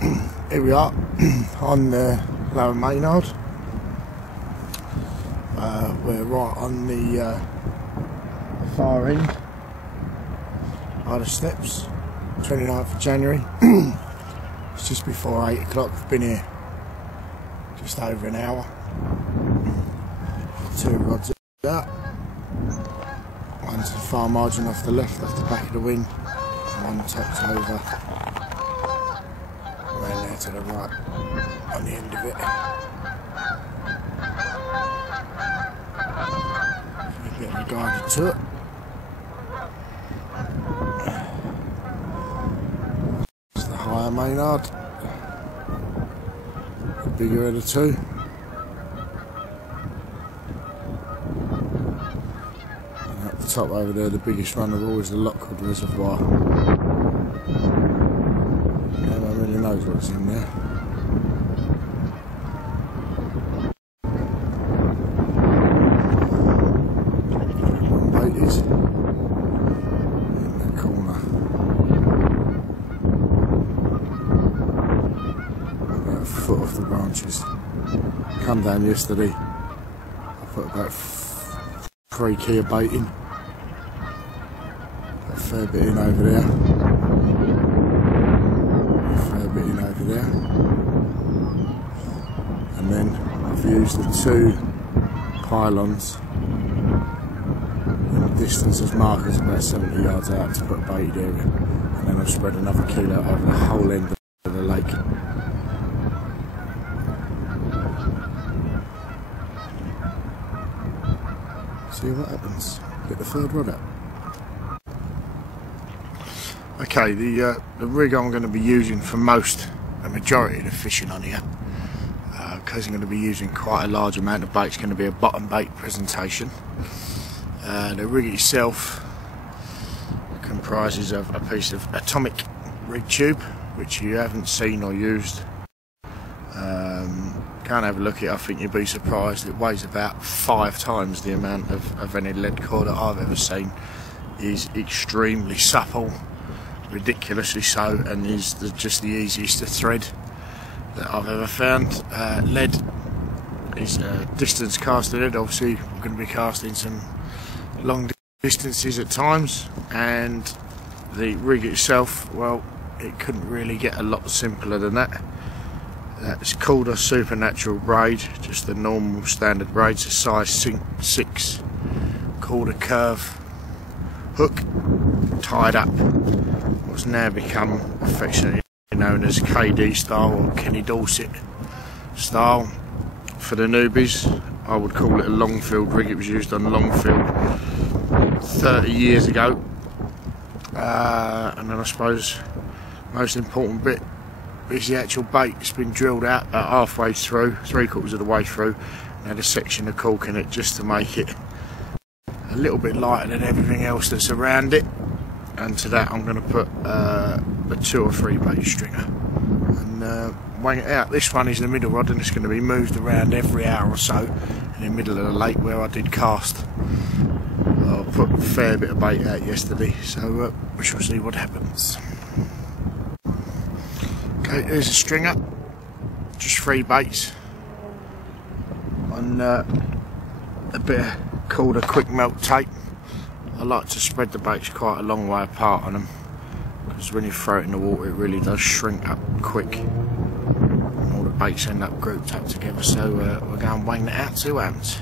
here we are on the Lower Maynard. We're right on the far end of the steps, 29th of January. It's just before 8 o'clock. We've been here just over an hour. 2 rods out. One's the far margin off the left, off the back of the wing. One tops over. Around there to the right, on the end of it. A bit of a guided tour. It's the higher Maynard. The bigger of the two. And at the top over there, the biggest one of all is the Lockwood reservoir. Really knows what's in there. One bait is in that corner. About a foot off the branches. Come down yesterday. I put about 3 key of bait in. Got a fair bit in over there. Over there, and then I've used the 2 pylons in the distance as markers about 70 yards out to put bait there, and then I've spread another kilo over the whole end of the lake. See what happens. Get the 3rd rod out. Okay, the rig I'm going to be using for the majority of the fishing on here, because I'm going to be using quite a large amount of bait, it's going to be a bottom bait presentation. The rig itself comprises of a piece of atomic rig tube, which you haven't seen or used. Can't have a look at it, I think you'd be surprised. It weighs about 5 times the amount of any lead core that I've ever seen. It is extremely supple, ridiculously so, and is just the easiest to thread that I've ever found. Lead is distance casting lead. Obviously we're going to be casting some long distances at times, and the rig itself, well, it couldn't really get a lot simpler than that. It's called a supernatural braid, just the normal standard braids, a size 6, called a curve hook, tied up what's now become affectionately known as KD style or Kenny Dorset style. For the newbies, I would call it a Longfield rig. It was used on Longfield 30 years ago. And then I suppose most important bit is the actual bait. It's been drilled out about halfway through, 3/4 of the way through, and had a section of cork in it just to make it a little bit lighter than everything else that's around it. And to that I'm going to put a 2 or 3 bait stringer and wang it out. This one is the middle rod, and it's going to be moved around every hour or so in the middle of the lake where I did cast. I put a fair bit of bait out yesterday, so we shall see what happens. Okay, there's a stringer, just 3 baits on a bit called a quick melt tape. I like to spread the baits quite a long way apart on them, because when you throw it in the water it really does shrink up quick and all the baits end up grouped up together. So we're going to wang that out, see what happens.